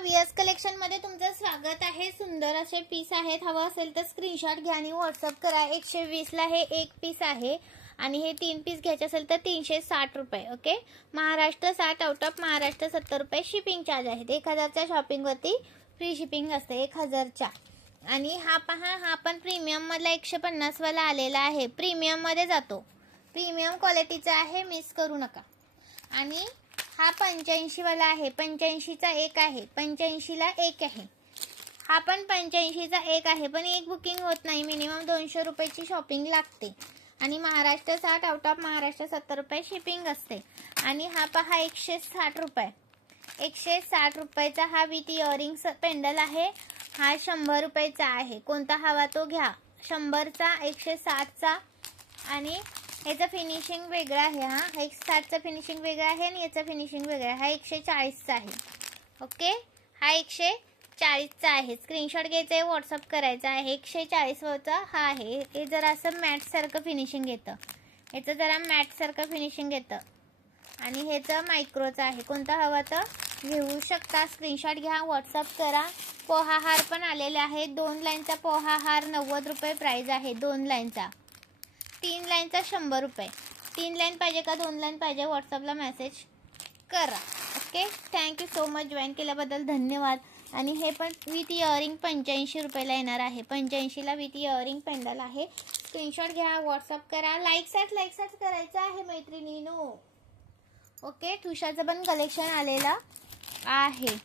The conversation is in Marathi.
व्हीएस कलेक्शन मध्ये तुमचं स्वागत आहे। सुंदर असे पीस आहेत, हवं असेल तर स्क्रीनशॉट घ्या आणि व्हॉट्सअप करा। 120 ला हे एक पीस आहे आणि हे 3 पीस घ्यायचे असेल तर 360 रुपये। Okay, Maharashtra 60, out of Maharashtra 70 रुपये शिपिंग चार्ज आहे। 1000 च्या शॉपिंग वरती फ्री शिपिंग असते 1000 च्या। आणि हा पहा, हा पण प्रीमियम मधला 150 वाला आलेला आहे, प्रीमियम मध्ये जातो, प्रीमियम क्वालिटीचा आहे, मिस करू नका। आणि हा 85 वाला आहे, 85 चा एक आहे, 85 ला एक आहे। हा पण 85 चा एक आहे, पण एक बुकिंग होत नाही, मिनिमम 200 रुपयाची शॉपिंग लागते। आणि महाराष्ट्र 60, आउट ऑफ महाराष्ट्र 70 रुपये शिपिंग असते। आणि हा पहा 160 रुपये, 160 रुपयाचा हा विथ इयरिंग्स पेंडल आहे। हा 100 रुपयाचा आहे, कोणता हवा तो घ्या। 100 चा, 160 चा आणि याचं फिनिशिंग वेगळं आहे। हा 160 चा फिनिशिंग वेगळं आहे आणि याचं फिनिशिंग वेगळं आहे। हा 140 चा आहे। ओके, हा 140 चा आहे, स्क्रीनशॉट घ्यायचा आहे, व्हॉट्सअप करायचा आहे। 140 वरचा हा आहे, हे जरा असं मॅट सारखं फिनिशिंग येतं, याचं जरा मॅट सारखं फिनिशिंग येतं आणि ह्याचं मायक्रोचं आहे। कोणता हवा तर घेऊ शकता, स्क्रीनशॉट घ्या, व्हॉट्सअप करा। पोहा हार पण आलेले आहे, 2 लाईनचा पोहा हार 90 रुपये प्राइस आहे, 2 लाईनचा। 3 लाईनचा 100 रुपये। 3 लाईन पाहिजे का 2 लाईन पाहिजे, व्हॉट्सअपला मेसेज करा। Okay, thank you so much, join केल्याबद्दल धन्यवाद। आणि हे पण विथ इयरिंग 85 रुपयाला येणार आहे, 85 ला विथ इयरिंग पेंडल आहे। स्क्रीनशॉट घ्या, व्हॉट्सअप करा, लाईक करायचं आहे मैत्रिणींनो। ओके, ठुशाचं पण कलेक्शन आलेलं आहे।